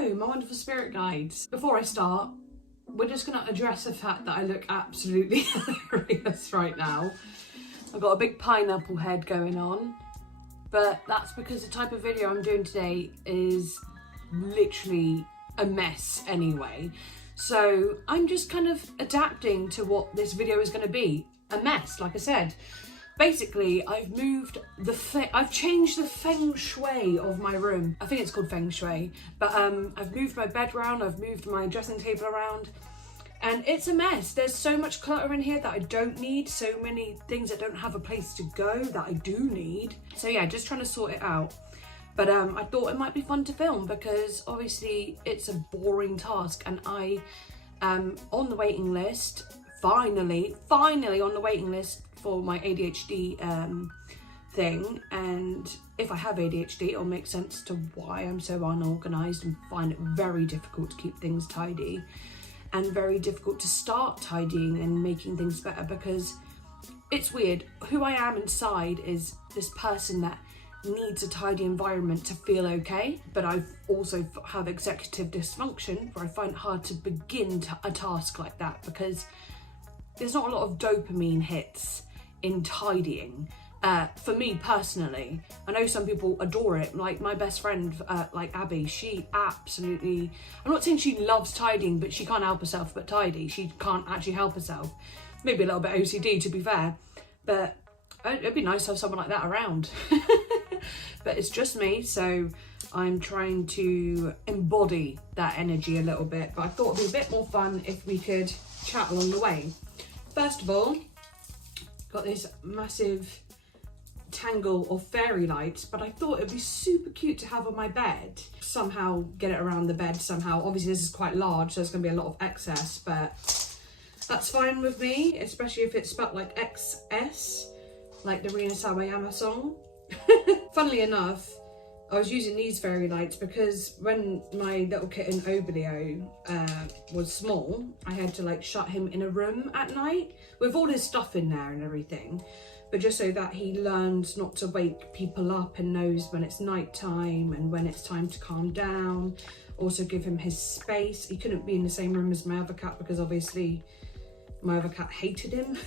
Hello, my wonderful spirit guides. Before I start, we're just going to address the fact that I look absolutely hilarious right now. I've got a big pineapple head going on, but that's because the type of video I'm doing today is literally a mess anyway. So I'm just kind of adapting to what this video is going to be. A mess, like I said. Basically, I've changed the Feng Shui of my room. I think it's called Feng Shui, but I've moved my bed around, I've moved my dressing table around, and it's a mess. There's so much clutter in here that I don't need, so many things that don't have a place to go that I do need. So yeah, just trying to sort it out. But I thought it might be fun to film because obviously it's a boring task, and I am on the waiting list, finally on the waiting list for my ADHD thing. And if I have ADHD, it'll make sense to why I'm so unorganised and find it very difficult to keep things tidy and very difficult to start tidying and making things better, because it's weird. Who I am inside is this person that needs a tidy environment to feel okay, but I also have executive dysfunction where I find it hard to begin a task like that because there's not a lot of dopamine hits in tidying. For me personally, I know some people adore it. Like my best friend, like Abby, she absolutely, I'm not saying she loves tidying, but she can't help herself but tidy. She can't actually help herself. Maybe a little bit OCD, to be fair, but it'd be nice to have someone like that around. But it's just me, so I'm trying to embody that energy a little bit. But I thought it'd be a bit more fun if we could chat along the way. First of all, got this massive tangle of fairy lights, but I thought it'd be super cute to have on my bed. Somehow get it around the bed somehow. Obviously this is quite large, so there's gonna be a lot of excess, but that's fine with me, especially if it's spelled like XS, like the Rina Sawayama song. Funnily enough, I was using these fairy lights because when my little kitten Oblio was small, I had to like shut him in a room at night with all his stuff in there and everything, but just so that he learns not to wake people up and knows when it's night time and when it's time to calm down. Also give him his space. He couldn't be in the same room as my other cat because obviously my other cat hated him.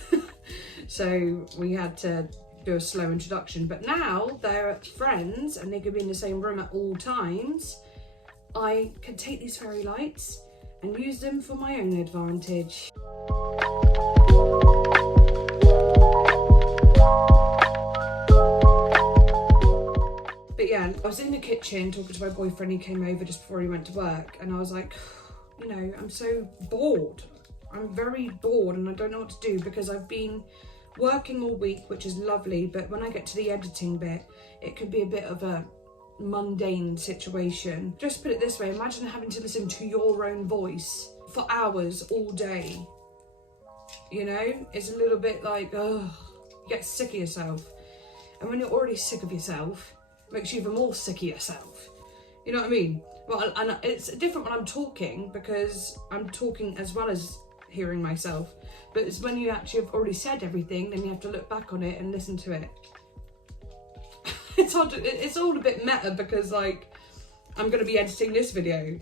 So we had to do a slow introduction, but now they're friends and they could be in the same room at all times. I can take these fairy lights and use them for my own advantage. But yeah, I was in the kitchen talking to my boyfriend. He came over just before he went to work, and I was like, you know, I'm so bored. I'm very bored and I don't know what to do because I've been working all week, which is lovely, but when I get to the editing bit, it could be a bit of a mundane situation. Just put it this way, imagine having to listen to your own voice for hours all day. You know, it's a little bit like, ugh, you get sick of yourself. And when you're already sick of yourself, it makes you even more sick of yourself. You know what I mean? Well, and it's different when I'm talking because I'm talking as well as hearing myself, but it's when you actually have already said everything, then you have to look back on it and listen to it. It's hard to, it's all a bit meta because like I'm going to be editing this video,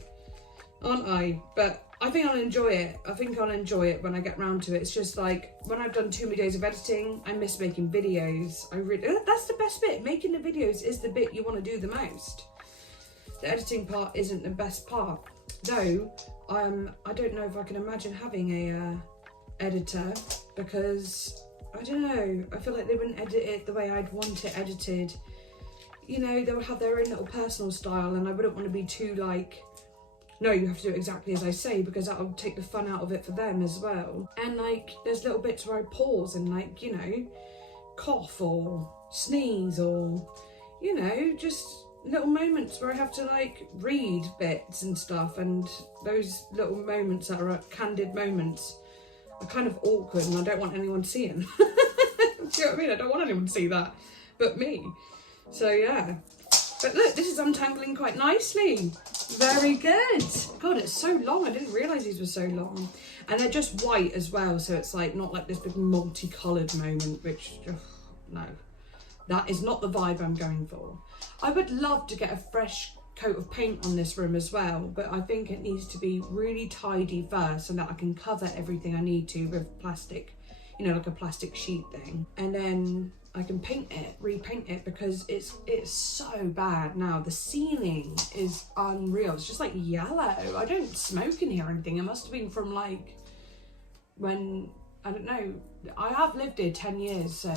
aren't I? But I think I'll enjoy it. I think I'll enjoy it when I get round to it. It's just like when I've done too many days of editing, I miss making videos. That's the best bit. Making the videos is the bit you want to do the most. The editing part isn't the best part, though. I don't know if I can imagine having a editor because I don't know, I feel like they wouldn't edit it the way I'd want it edited. You know, they would have their own little personal style, and I wouldn't want to be too like, no, you have to do it exactly as I say, because that would take the fun out of it for them as well. And like there's little bits where I pause and like, you know, cough or sneeze or, you know, just little moments where I have to like read bits and stuff, and those little moments that are candid moments are kind of awkward and I don't want anyone to see them. Do you know what I mean? I don't want anyone to see that but me. So yeah, but look, this is untangling quite nicely. Very good. God, it's so long. I didn't realise these were so long, and they're just white as well, so it's like not like this big multicoloured moment, which no, that is not the vibe I'm going for. I would love to get a fresh coat of paint on this room as well, but I think it needs to be really tidy first so that I can cover everything I need to with plastic, you know, like a plastic sheet thing. And then I can repaint it, because it's so bad now. The ceiling is unreal. It's just like yellow. I don't smoke in here or anything. It must have been from like when, I don't know, I have lived here 10 years, so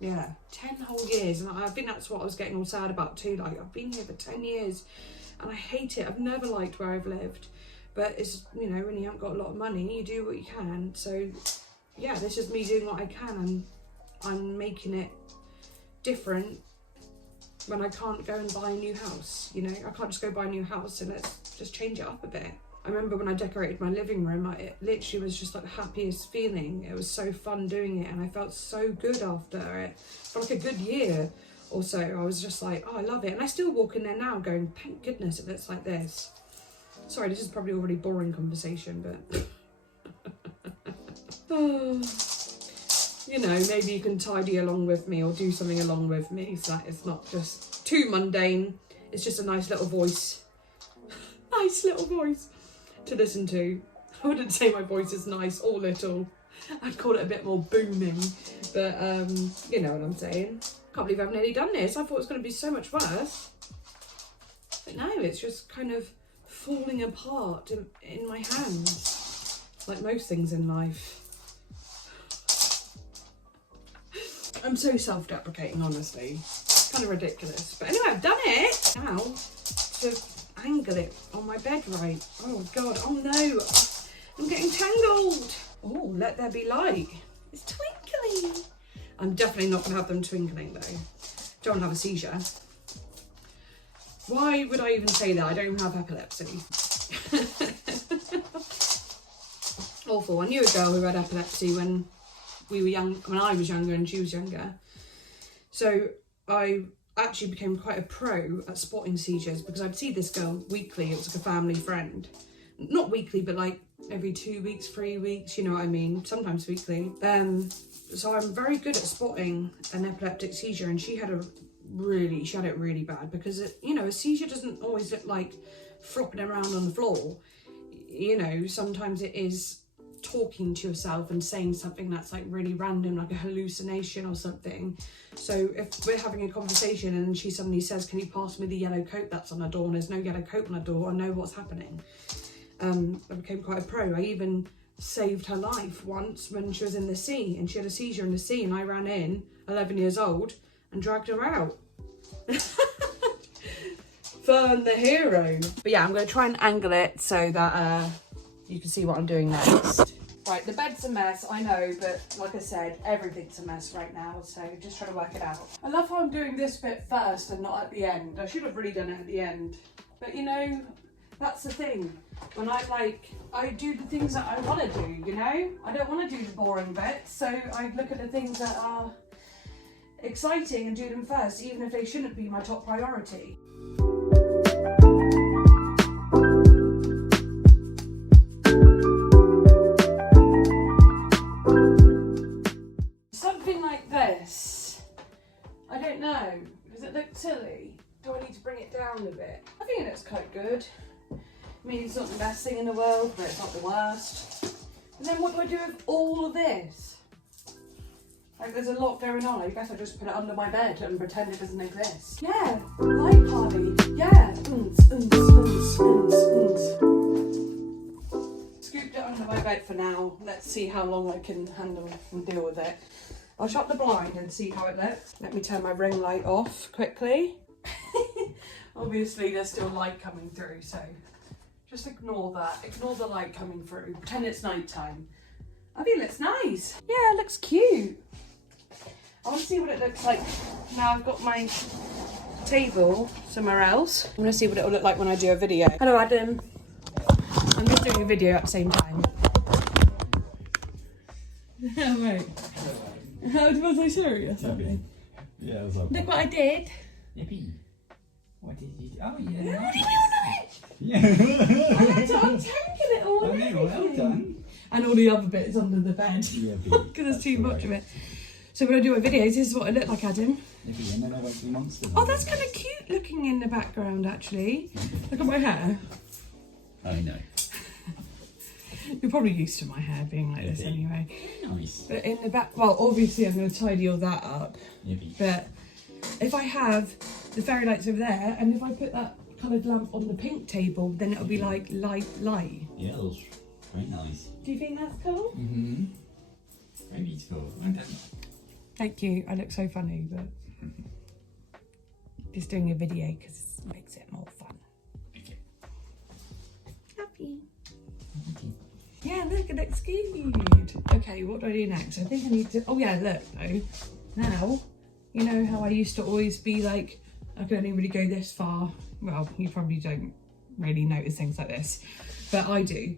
yeah, 10 whole years. And I think that's what I was getting all sad about too. Like, I've been here for 10 years and I hate it. I've never liked where I've lived, but it's, you know, when you haven't got a lot of money, you do what you can. So yeah, this is me doing what I can, and I'm making it different when I can't go and buy a new house. You know, I can't just go buy a new house, and let's just change it up a bit. I remember when I decorated my living room, it literally was just like the happiest feeling. It was so fun doing it, and I felt so good after it. For like a good year or so, I was just like, oh, I love it. And I still walk in there now going, thank goodness it looks like this. Sorry, this is probably already boring conversation, but oh. You know, maybe you can tidy along with me or do something along with me so that it's not just too mundane. It's just a nice little voice. Nice little voice to listen to. I wouldn't say my voice is nice or little. I'd call it a bit more booming. But, you know what I'm saying. Can't believe I've nearly done this. I thought it was going to be so much worse. But no, it's just kind of falling apart in my hands. Like most things in life. I'm so self-deprecating, honestly. It's kind of ridiculous. But anyway, I've done it. Now, to angle it on my bed right. Oh God, oh no. I'm getting tangled. Oh, let there be light. It's twinkling. I'm definitely not going to have them twinkling though. Don't have a seizure. Why would I even say that? I don't even have epilepsy. Awful. I knew a girl who had epilepsy when we were young, when I was younger and she was younger. So I actually became quite a pro at spotting seizures, because I'd see this girl weekly. It was like a family friend. Not weekly, but like every 2 weeks, 3 weeks, you know what I mean? Sometimes weekly. So I'm very good at spotting an epileptic seizure, and she had it really bad, because it, you know, a seizure doesn't always look like flopping around on the floor. You know, sometimes it is talking to yourself and saying something that's like really random, like a hallucination or something. So if we're having a conversation and she suddenly says, can you pass me the yellow coat that's on the door, and there's no yellow coat on the door, I know what's happening. I became quite a pro. I even saved her life once when she was in the sea and she had a seizure in the sea, and I ran in, 11 years old, and dragged her out. Fern the hero. But yeah, I'm going to try and angle it so that you can see what I'm doing next. Right, the bed's a mess, I know, but like I said, everything's a mess right now, so just trying to work it out. I love how I'm doing this bit first and not at the end. I should have really done it at the end. But you know, that's the thing. When I do the things that I want to do, you know? I don't want to do the boring bits, so I look at the things that are exciting and do them first, even if they shouldn't be my top priority. I don't know, does it look silly? Do I need to bring it down a bit? I think it looks quite good. I mean, it's not the best thing in the world, but it's not the worst. And then what do I do with all of this? Like, there's a lot going on. I guess I just put it under my bed and pretend it doesn't exist. Yeah, light party. Yeah. Scooped it under my bed for now. Let's see how long I can handle and deal with it. I'll shut the blind and see how it looks. Let me turn my ring light off quickly. Obviously there's still light coming through, so just ignore that. Ignore the light coming through. Pretend it's nighttime. I think it looks nice. Yeah, it looks cute. I want to see what it looks like now I've got my table somewhere else. I'm going to see what it'll look like when I do a video. Hello, Adam. I'm just doing a video at the same time. Oh, wait. Was I serious? Okay. Yeah, it was okay. Look what I did. Yippee. What did you do? Oh, What yeah. do you mean? Yeah. I had to untangle it all. Oh, no, well done. And all the other bits under the bed. Yeah, Because there's too much of it. So when I do my videos, this is what I look like, Adam. Nippy, and then I went to the monster. Oh, that's kind of cute looking in the background, actually. Look at my hair. I know. You're probably used to my hair being like this Nippy. anyway. Nice. But in the back, well, obviously I'm going to tidy all that up. Nippy. But if I have the fairy lights over there, and if I put that coloured lamp on the pink table, then it'll be like light. Yeah, that was very nice. Do you think that's cool? Mm-hmm. Very beautiful. Well done. Thank you. I look so funny, but just doing a video because it makes it more fun. Okay. Happy. Okay. Yeah, look, it looks good. Okay, what do I do next? I think I need to. Oh yeah, look though. Now, you know how I used to always be like, I can only really go this far. Well, you probably don't really notice things like this, but I do.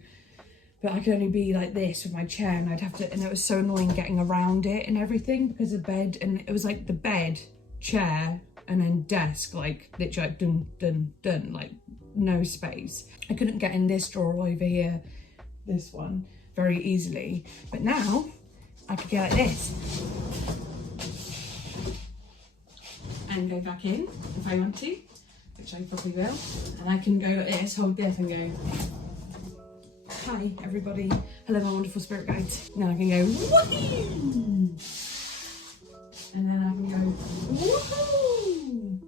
But I could only be like this with my chair, and I'd have to, and it was so annoying getting around it and everything because of bed, and it was like the bed, chair, and then desk, like literally like dun dun dun, like no space. I couldn't get in this drawer over here, this one, very easily. But now I could go like this and go back in if I want to, which I probably will, and I can go like this, hold this, and go. Hi everybody, hello my wonderful spirit guides. And then I can go woohoo! And then I can go woohoo!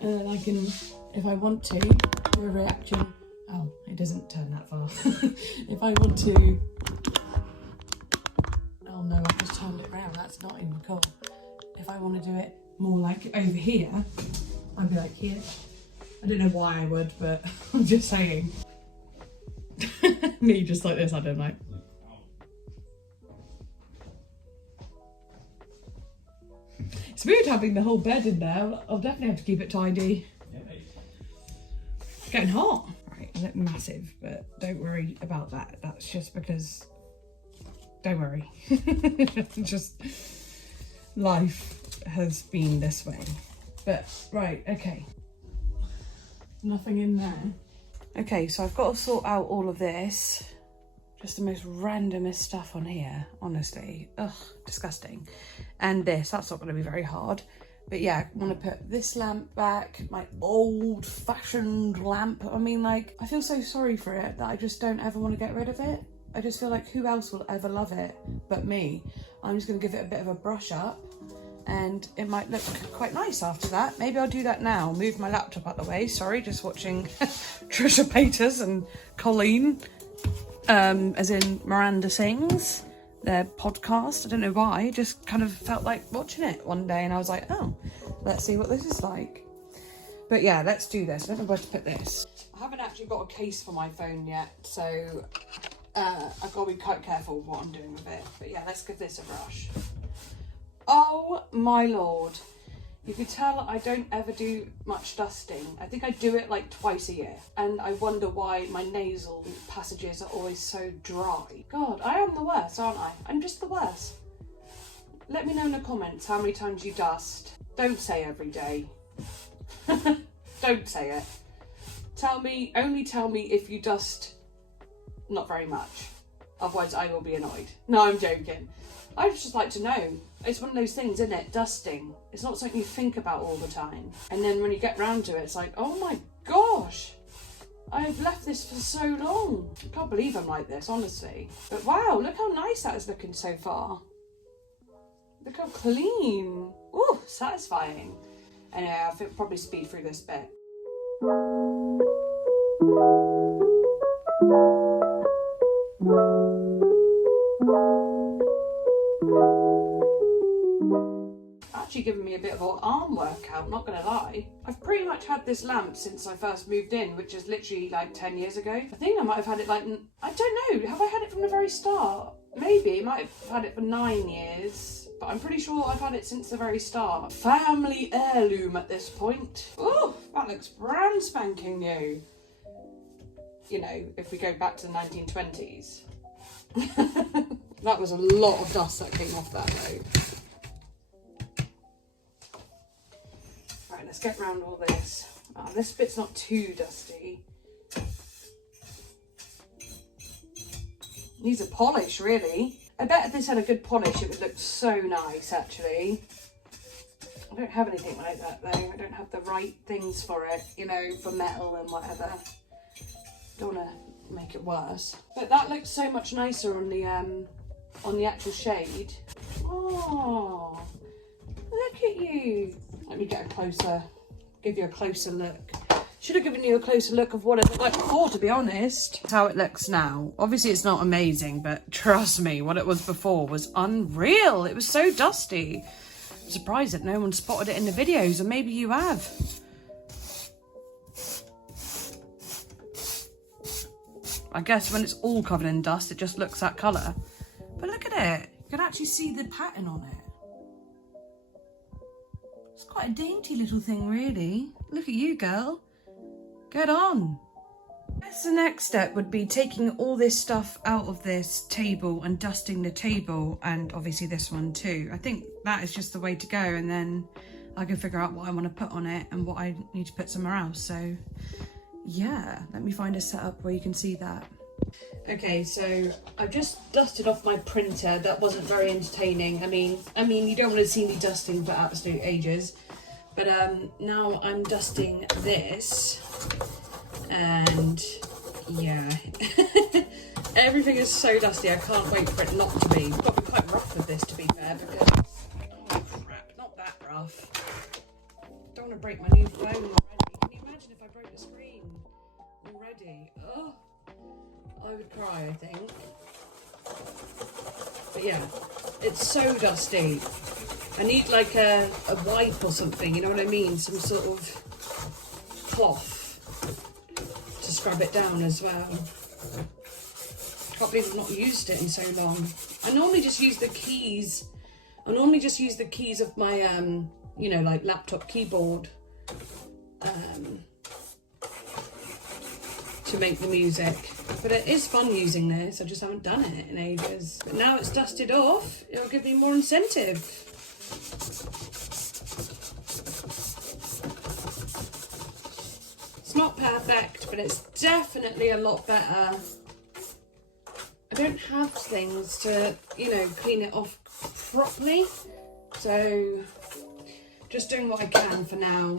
And then I can, if I want to, do a reaction. Oh, it doesn't turn that far. If I want to, oh no, I've just turned it around, that's not even cool. If I want to do it more like over here, I'd be like here. I don't know why I would, but I'm just saying. Me just like this, I don't know. It's weird having the whole bed in there. I'll definitely have to keep it tidy. It's getting hot. Right, I look massive, but don't worry about that. That's just because, don't worry. Just life has been this way. But right, okay. Nothing in there. Okay, so I've got to sort out all of this. Just the most randomest stuff on here, honestly. Ugh, disgusting. And this, that's not going to be very hard. But yeah, I want to put this lamp back, my old-fashioned lamp. I mean, like, I feel so sorry for it that I just don't ever want to get rid of it. I just feel like who else will ever love it but me? I'm just going to give it a bit of a brush up. And it might look quite nice after that. Maybe I'll do that now. Move my laptop out the way. Sorry, just watching Trisha Paytas and Colleen, as in Miranda Sings, their podcast. I don't know why. Just kind of felt like watching it one day, and I was like, oh, let's see what this is like. But yeah, let's do this. I don't know where to put this. I haven't actually got a case for my phone yet, so I've got to be quite careful with what I'm doing with it. But yeah, let's give this a brush. Oh my lord, you can tell I don't ever do much dusting. I think I do it like twice a year, and I wonder why my nasal passages are always so dry. God, I am the worst, aren't I? I'm just the worst. Let me know in the comments how many times you dust. Don't say every day. Don't say it. Only tell me if you dust not very much. Otherwise I will be annoyed. No, I'm joking. I'd just like to know. It's one of those things, isn't it? Dusting. It's not something you think about all the time. And then when you get round to it, it's like, oh my gosh, I've left this for so long. I can't believe I'm like this, honestly. But wow, look how nice that is looking so far. Look how clean. Ooh, satisfying. Anyway, I'll probably speed through this bit. Actually given me a bit of an arm workout, not gonna lie. I've pretty much had this lamp since I first moved in, which is literally like 10 years ago. I think I might have had it like, I don't know, have I had it from the very start? Maybe, I might have had it for 9 years, but I'm pretty sure I've had it since the very start. Family heirloom at this point. Oh, that looks brand spanking new. You know, if we go back to the 1920s. That was a lot of dust that came off that though. Right, let's get around all this. This bit's not too dusty. Needs a polish, really. I bet if this had a good polish, it would look so nice, actually. I don't have anything like that though. I don't have the right things for it, you know, for metal and whatever. Don't want to make it worse. But that looks so much nicer on the actual shade. Oh, look at you. Let me get a closer, give you a closer look. Should have given you a closer look of what it looked like before, to be honest. How it looks now. Obviously it's not amazing, but trust me, what it was before was unreal. It was so dusty. I'm surprised that no one spotted it in the videos, or maybe you have. I guess when it's all covered in dust, it just looks that colour. But look at it. You can actually see the pattern on it. It's quite a dainty little thing, really. Look at you, girl. Get on. I guess the next step would be taking all this stuff out of this table and dusting the table, and obviously this one too. I think that is just the way to go, and then I can figure out what I want to put on it and what I need to put somewhere else. So yeah, let me find a setup where you can see that. Okay, so I've just dusted off my printer. That wasn't very entertaining. I mean, you don't want to see me dusting for absolute ages. But now I'm dusting this, and yeah, everything is so dusty. I can't wait for it not to be. I've got to be quite rough with this, to be fair, because oh crap, not that rough. Don't want to break my new phone already. Can you imagine if I broke the screen already? Oh, I would cry, I think. But yeah, it's so dusty. I need like a wipe or something, you know what I mean? Some sort of cloth to scrub it down as well. Can't believe I've not used it in so long. I normally just use the keys. I normally just use the keys of my, you know, like laptop keyboard to make the music. But it is fun using this. I just haven't done it in ages. But now it's dusted off, it'll give me more incentive. It's not perfect, but it's definitely a lot better. I don't have things to, you know, clean it off properly, so just doing what I can for now.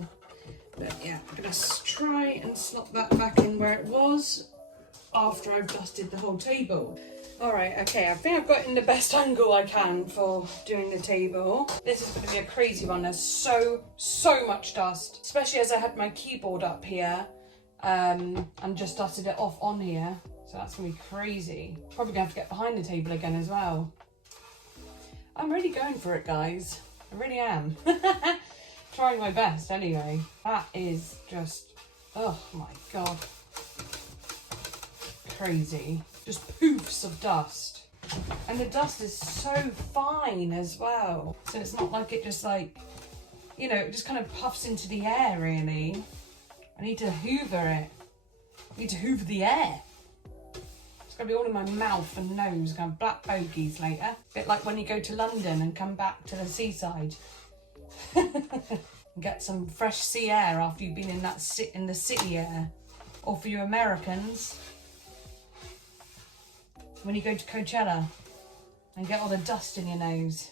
But yeah, I'm gonna try and slot that back in where it was after I've dusted the whole table. Alright, okay, I think I've got in the best angle I can for doing the table. This is going to be a crazy one. There's so much dust, especially as I had my keyboard up here and just dusted it off on here. So that's going to be crazy. Probably going to have to get behind the table again as well. I'm really going for it, guys. I really am. Trying my best anyway. That is just, oh my God. Crazy. Just poofs of dust, and the dust is so fine as well, so it's not like it just, like, you know, it just kind of puffs into the air. Really, I need to hoover it. I need to hoover the air. It's gonna be all in my mouth and nose, gonna have black bogies later. A bit like when you go to London and come back to the seaside and get some fresh sea air after you've been in that in the city air. Or for you Americans, when you go to Coachella and get all the dust in your nose.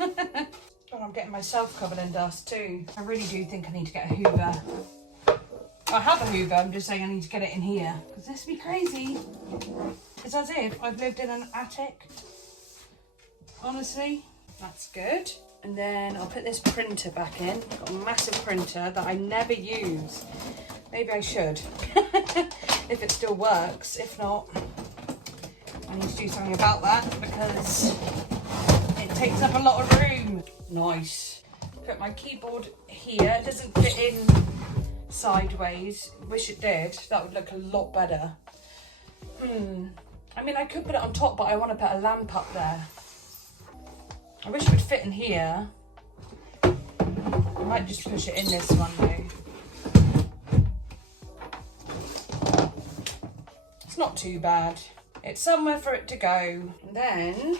Oh, I'm getting myself covered in dust too. I really do think I need to get a hoover. I have a hoover, I'm just saying I need to get it in here, because this would be crazy. It's as if I've lived in an attic. Honestly, that's good. And then I'll put this printer back in. I've got a massive printer that I never use. Maybe I should, if it still works. If not, I need to do something about that, because it takes up a lot of room. Nice. Put my keyboard here. It doesn't fit in sideways. Wish it did. That would look a lot better. I mean, I could put it on top, but I want to put a lamp up there. I wish it would fit in here. I might just push it in this one though. It's not too bad. It's somewhere for it to go. And then,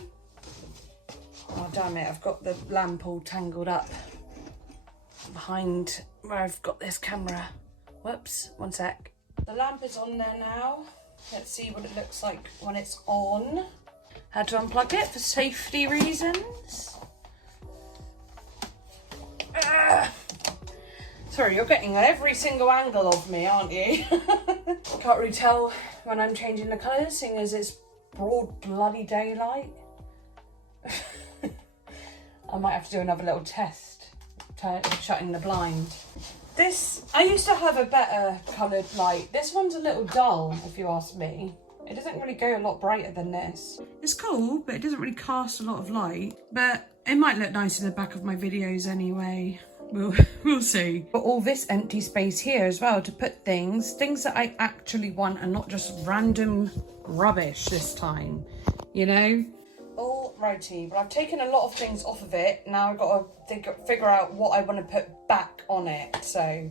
oh damn it, I've got the lamp all tangled up behind where I've got this camera. Whoops, one sec. The lamp is on there now. Let's see what it looks like when it's on. Had to unplug it for safety reasons. Sorry, you're getting every single angle of me, aren't you? Can't really tell when I'm changing the colours, seeing as it's broad bloody daylight. I might have to do another little test, shutting the blind. This, I used to have a better coloured light. This one's a little dull, if you ask me. It doesn't really go a lot brighter than this. It's cool, but it doesn't really cast a lot of light. But it might look nice in the back of my videos anyway. We'll see. But all this empty space here as well to put things that I actually want and not just random rubbish this time, you know? Alrighty, but I've taken a lot of things off of it. Now I've got to figure out what I want to put back on it. So,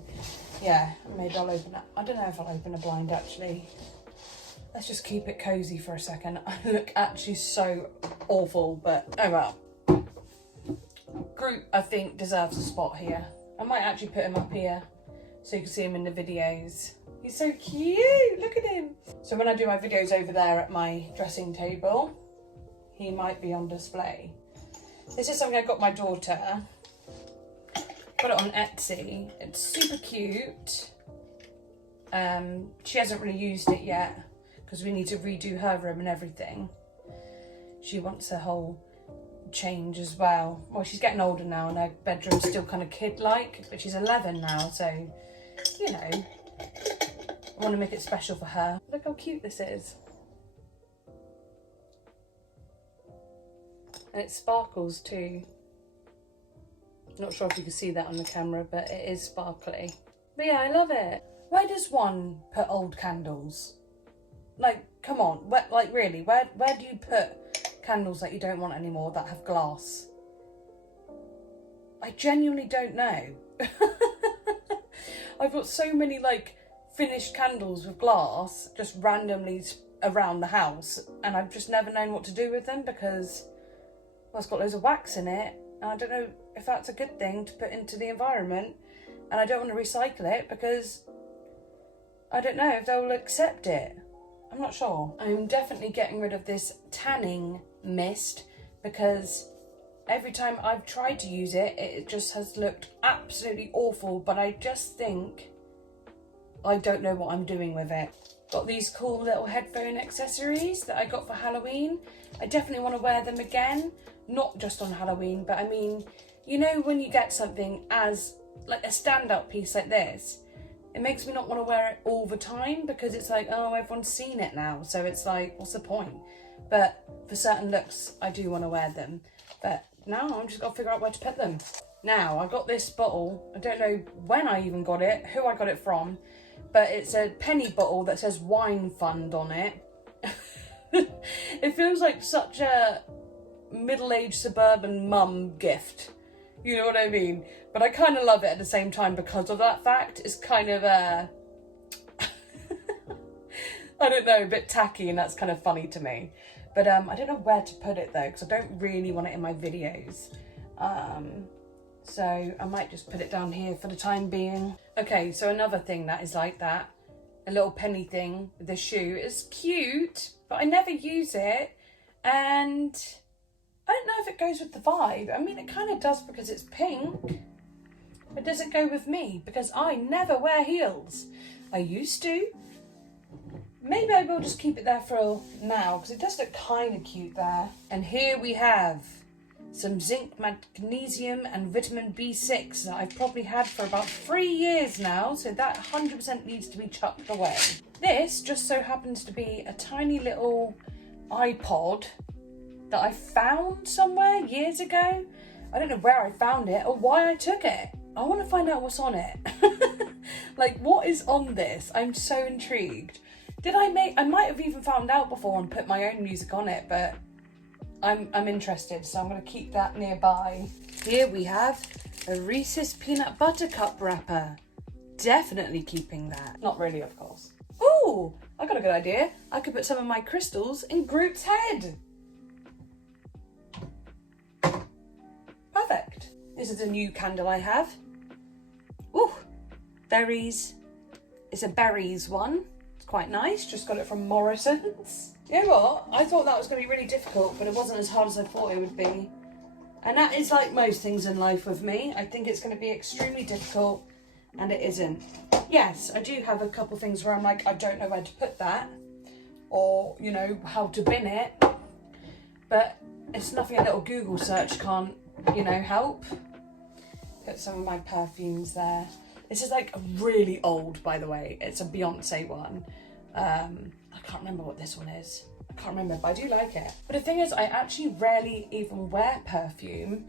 yeah, maybe I'll open it. I don't know if I'll open a blind actually. Let's just keep it cozy for a second. I look actually so awful, but oh well. Groot, I think, deserves a spot here. I might actually put him up here so you can see him in the videos. He's so cute, look at him. So when I do my videos over there at my dressing table, he might be on display. This is something I got my daughter. Got it on Etsy. It's super cute. She hasn't really used it yet because we need to redo her room and everything. She wants a whole change as well. Well, she's getting older now and her bedroom's still kind of kid-like, but she's 11 now, so, you know, I want to make it special for her. Look how cute this is. And it sparkles too. Not sure if you can see that on the camera, but it is sparkly. But yeah, I love it. Where does one put old candles? Like, come on, like really, where do you put candles that you don't want anymore that have glass? I genuinely don't know. I've got so many like finished candles with glass just randomly around the house, and I've just never known what to do with them because, well, it's got loads of wax in it, and I don't know if that's a good thing to put into the environment, and I don't want to recycle it because I don't know if they'll accept it. I'm not sure. I'm definitely getting rid of this tanning mist because every time I've tried to use it, it just has looked absolutely awful, but I just think I don't know what I'm doing with it. Got these cool little headphone accessories that I got for Halloween. I definitely want to wear them again, not just on Halloween, but I mean, you know when you get something as like a standout piece like this, it makes me not want to wear it all the time because it's like, oh, everyone's seen it now, so it's like, what's the point? But for certain looks, I do want to wear them. But now I'm just got to figure out where to put them. Now, I got this bottle. I don't know when I even got it, who I got it from, but it's a penny bottle that says Wine Fund on it. It feels like such a middle-aged suburban mum gift. You know what I mean? But I kind of love it at the same time because of that fact. It's kind of, I don't know, a bit tacky, and that's kind of funny to me. But I don't know where to put it though, because I don't really want it in my videos. So I might just put it down here for the time being. Okay, so another thing that is like that, a little penny thing with the shoe. It's cute, but I never use it, and I don't know if it goes with the vibe. I mean, it kind of does because it's pink, but does it go with me? Because I never wear heels. I used to. Maybe I will just keep it there for now because it does look kind of cute there. And here we have some zinc, magnesium and vitamin B6 that I've probably had for about 3 years now, so that 100% needs to be chucked away. This just so happens to be a tiny little iPod that I found somewhere years ago. I don't know where I found it or why I took it. I want to find out what's on it. Like, what is on this? I'm so intrigued. I might have even found out before and put my own music on it, but I'm interested, so I'm going to keep that nearby. Here we have a Reese's peanut butter cup wrapper. Definitely keeping that. Not really, of course. Ooh, I got a good idea. I could put some of my crystals in Groot's head. Perfect. This is a new candle I have. Ooh, berries. It's a berries one. It's quite nice. Just got it from Morrison's. You know what? I thought that was going to be really difficult, but it wasn't as hard as I thought it would be. And that is like most things in life with me. I think it's going to be extremely difficult, and it isn't. Yes, I do have a couple things where I'm like, I don't know where to put that, or, you know, how to bin it, but it's nothing a little Google search can't, you know, help. Put some of my perfumes there. This is like really old, by the way. It's a Beyonce one. I can't remember what this one is. I can't remember, but I do like it. But the thing is, I actually rarely even wear perfume.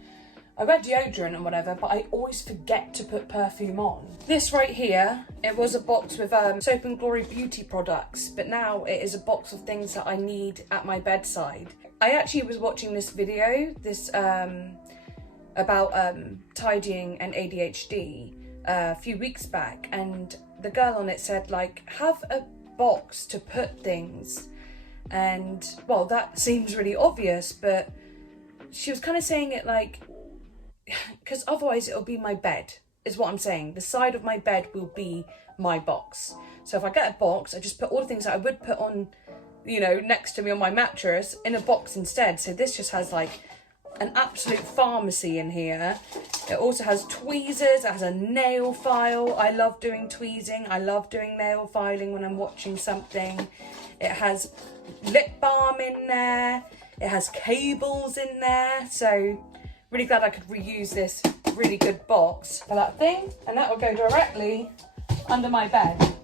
I wear deodorant and whatever, but I always forget to put perfume on. This right here, it was a box with Soap and Glory beauty products, but now it is a box of things that I need at my bedside. I actually was watching this video, about tidying and ADHD a few weeks back, and the girl on it said, like, have a box to put things. And, well, that seems really obvious, but she was kind of saying it like, because otherwise it'll be my bed, is what I'm saying. The side of my bed will be my box. So if I get a box, I just put all the things that I would put on, you know, next to me on my mattress in a box instead. So this just has like an absolute pharmacy in here. It also has tweezers, it has a nail file. I love doing tweezing, I love doing nail filing when I'm watching something. It has lip balm in there, it has cables in there, so really glad I could reuse this really good box for that thing, and that will go directly under my bed.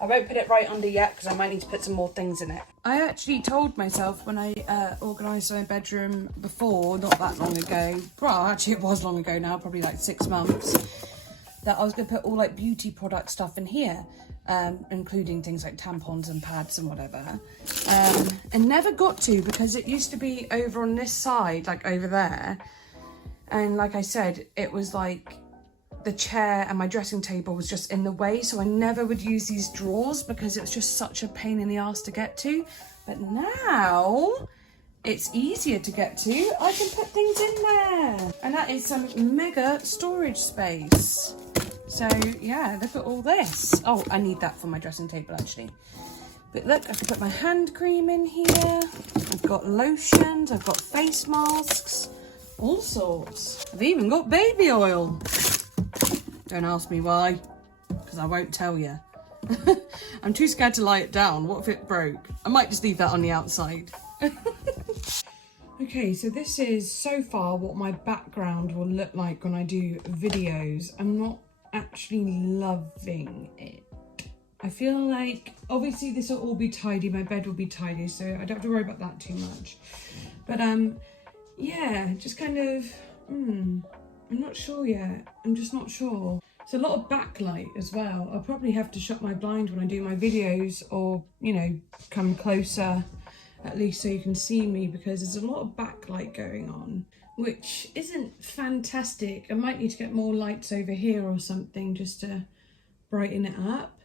I won't put it right under yet because I might need to put some more things in it. I actually told myself when I organised my bedroom before, not that long ago, well actually it was long ago now, probably like 6 months, that I was going to put all like beauty product stuff in here, including things like tampons and pads and whatever, and never got to because it used to be over on this side, like over there. And like I said, it was like the chair and my dressing table was just in the way, so I never would use these drawers because it was just such a pain in the ass to get to. But now it's easier to get to. I can put things in there, and that is some mega storage space. So yeah, look at all this. Oh, I need that for my dressing table actually. But look, I can put my hand cream in here. I've got lotions, I've got face masks, all sorts. I've even got baby oil. Don't ask me why, because I won't tell you. I'm too scared to lie it down. What if it broke? I might just leave that on the outside. Okay, so this is so far what my background will look like when I do videos. I'm not actually loving it. I feel like, obviously this will all be tidy, my bed will be tidy, so I don't have to worry about that too much. But yeah, just kind of, I'm not sure yet. I'm just not sure. It's a lot of backlight as well. I'll probably have to shut my blind when I do my videos, or, you know, come closer at least so you can see me, because there's a lot of backlight going on, which isn't fantastic. I might need to get more lights over here or something just to brighten it up.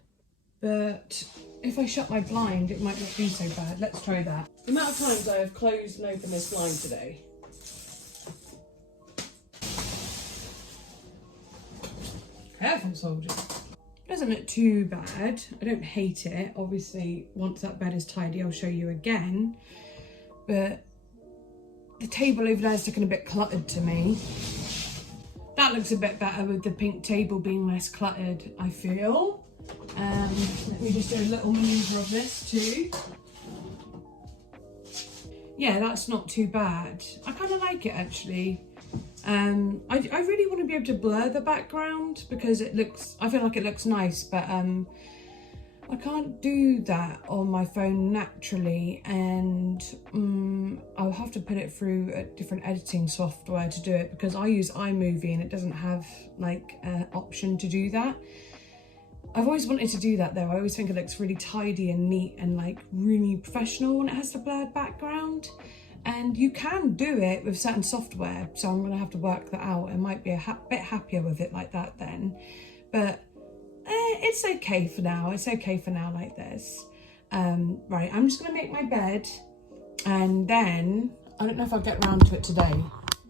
But if I shut my blind, it might not be so bad. Let's try that. The amount of times I have closed and opened this blind today. Careful, soldier. Doesn't look too bad. I don't hate it. Obviously, once that bed is tidy, I'll show you again. But the table over there is looking a bit cluttered to me. That looks a bit better with the pink table being less cluttered, I feel. Let me just do a little manoeuvre of this too. Yeah, that's not too bad. I kind of like it actually. I really want to be able to blur the background because it looks, I feel like it looks nice, but I can't do that on my phone naturally, and I'll have to put it through a different editing software to do it, because I use iMovie and it doesn't have like an option to do that. I've always wanted to do that though. I always think it looks really tidy and neat and like really professional when it has the blurred background. And you can do it with certain software, so I'm going to have to work that out. I might be a bit happier with it like that then. But it's okay for now. It's okay for now like this. Right, I'm just going to make my bed. And then, I don't know if I'll get around to it today,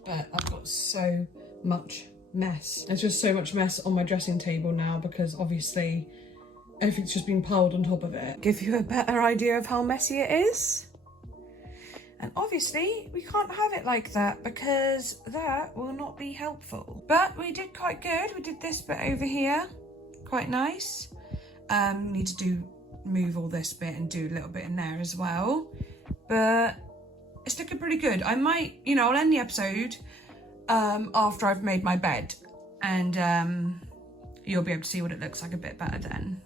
but I've got so much mess. There's just so much mess on my dressing table now because obviously everything's just been piled on top of it. Give you a better idea of how messy it is. And obviously we can't have it like that because that will not be helpful. But we did quite good. We did this bit over here quite nice. Need to move all this bit and do a little bit in there as well. But it's looking pretty good. I might, I'll end the episode after I've made my bed, and you'll be able to see what it looks like a bit better then.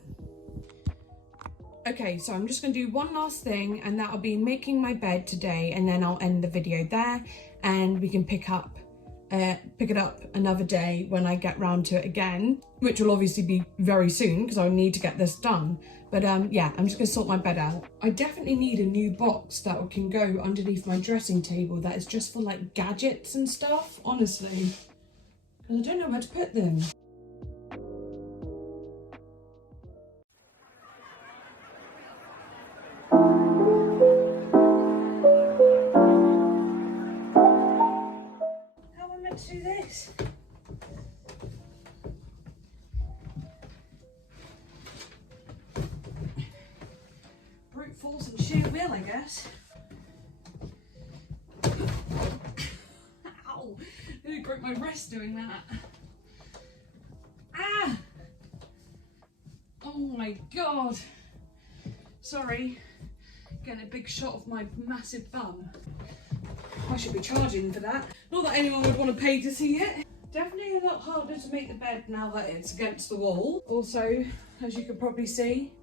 Okay, so I'm just going to do one last thing, and that'll be making my bed today, and then I'll end the video there, and we can pick it up another day when I get round to it again, which will obviously be very soon because I'll need to get this done. But yeah, I'm just going to sort my bed out. I definitely need a new box that can go underneath my dressing table that is just for like gadgets and stuff, honestly. Because I don't know where to put them. How am I meant to do this? Brute force and sheer will, I guess. Ow! Nearly broke my wrist doing that. Ah! Oh my god! Sorry, getting a big shot of my massive bum. I should be charging for that. Not that anyone would want to pay to see it. Definitely a lot harder to make the bed now that it's against the wall. Also, as you can probably see,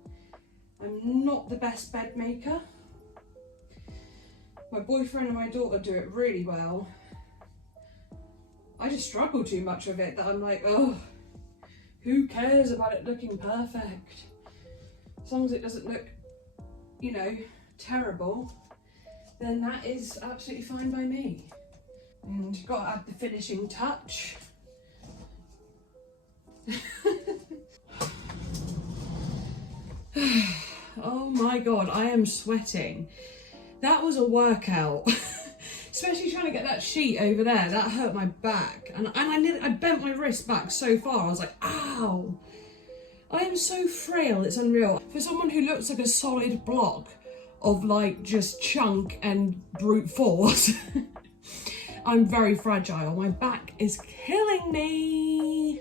I'm not the best bed maker. My boyfriend and my daughter do it really well. I just struggle too much with it that I'm like, oh, who cares about it looking perfect? As long as it doesn't look, terrible, then that is absolutely fine by me. And you've got to add the finishing touch. Oh my god, I am sweating. That was a workout. Especially trying to get that sheet over there, that hurt my back. And I bent my wrist back so far, I was like, ow. I am so frail, it's unreal. For someone who looks like a solid block of like just chunk and brute force, I'm very fragile. My back is killing me.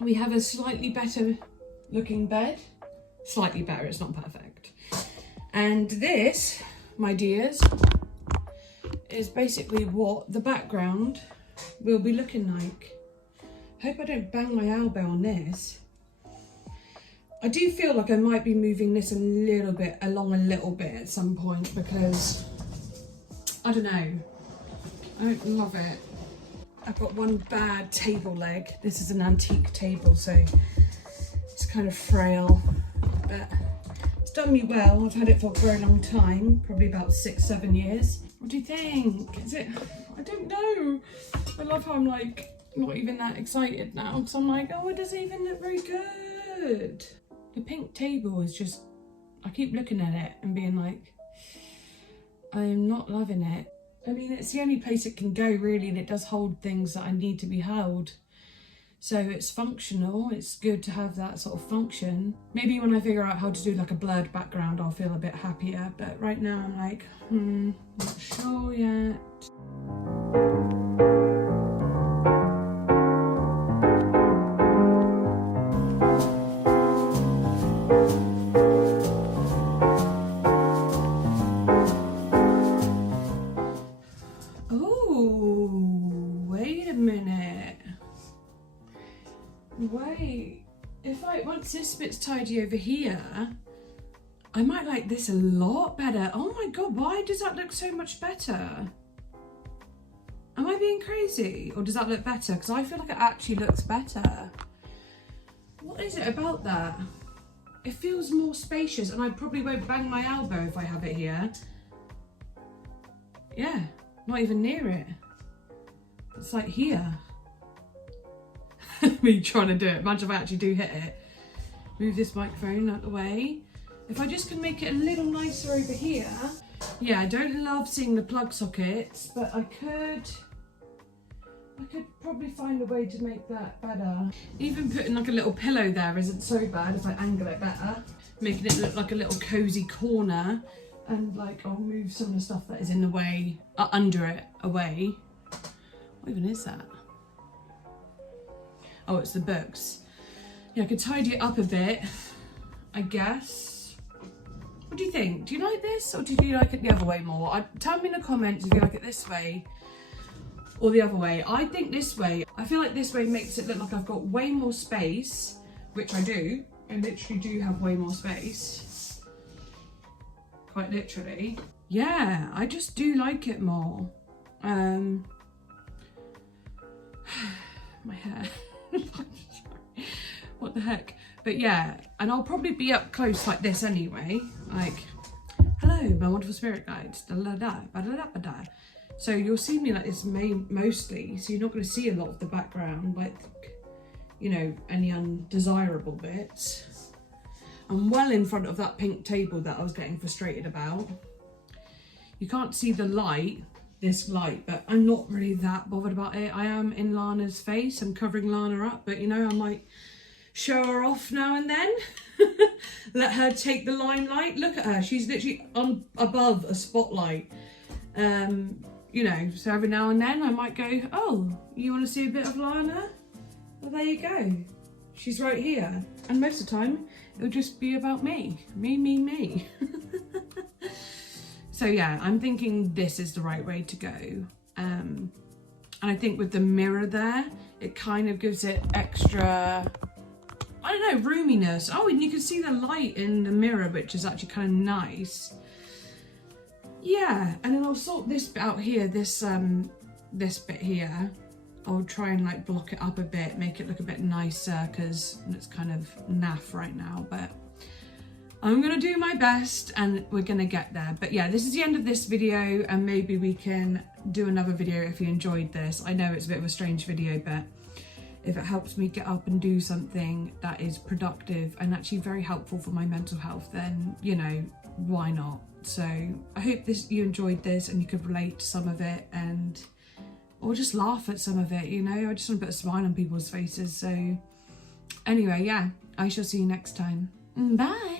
We have a slightly better looking bed. Slightly better, it's not perfect. And this, my dears, is basically what the background will be looking like. Hope I don't bang my elbow on this. I do feel like I might be moving this along a little bit at some point because, I don't know, I don't love it. I've got one bad table leg. This is an antique table, so it's kind of frail, but it's done me well. I've had it for a very long time, probably about 6-7 years. What do you think? Is it, I don't know. I love how I'm like, not even that excited now, because I'm like, oh, it doesn't even look very good. The pink table is just, I keep looking at it and being like, I am not loving it. I mean, it's the only place it can go really, and it does hold things that I need to be held. So it's functional, it's good to have that sort of function. Maybe when I figure out how to do like a blurred background, I'll feel a bit happier, but right now I'm like, not sure yet. Wait, once this bit's tidy over here, I might like this a lot better. Oh my god, why does that look so much better? Am I being crazy? Or does that look better? Because I feel like it actually looks better. What is it about that? It feels more spacious, and I probably won't bang my elbow if I have it here. Yeah, not even near it. It's like here. Me trying to do it. Imagine if I actually do hit it. Move this microphone out of the way. If I just can make it a little nicer over here. Yeah, I don't love seeing the plug sockets, but I could probably find a way to make that better. Even putting like a little pillow there isn't so bad if I angle it better. Making it look like a little cozy corner, and like I'll move some of the stuff that is in the way, under it, away. What even is that? Oh, it's the books. Yeah, I could tidy it up a bit, I guess. What do you think? Do you like this, or do you like it the other way more? Tell me in the comments if you like it this way or the other way. I think this way. I feel like this way makes it look like I've got way more space, which I do. I literally do have way more space. Quite literally. Yeah, I just do like it more. My hair. What the heck? But yeah, and I'll probably be up close like this anyway. Like, hello, my wonderful spirit guides. Da da da da da da da. So you'll see me like this mostly. So you're not going to see a lot of the background, like, you know, any undesirable bits. I'm well in front of that pink table that I was getting frustrated about. You can't see the light, this light, but I'm not really that bothered about it. I am in Lana's face. I'm covering Lana up, but you know, I might show her off now and then. Let her take the limelight. Look at her. She's literally on above a spotlight. You know, so every now and then I might go, oh, you want to see a bit of Lana? Well, there you go. She's right here. And most of the time, it'll just be about me. Me. So yeah, I'm thinking this is the right way to go. And I think with the mirror there, it kind of gives it extra, I don't know, roominess. Oh, and you can see the light in the mirror, which is actually kind of nice. Yeah, and then I'll sort this bit out here, this bit here. I'll try and like block it up a bit, make it look a bit nicer, because it's kind of naff right now, but I'm gonna do my best and we're gonna get there. But yeah, this is the end of this video, and maybe we can do another video if you enjoyed this. I know it's a bit of a strange video, but if it helps me get up and do something that is productive and actually very helpful for my mental health, then, you know, why not? So I hope you enjoyed this and you could relate to some of it, and or just laugh at some of it, you know. I just want to put a smile on people's faces. So anyway, yeah, I shall see you next time. Bye.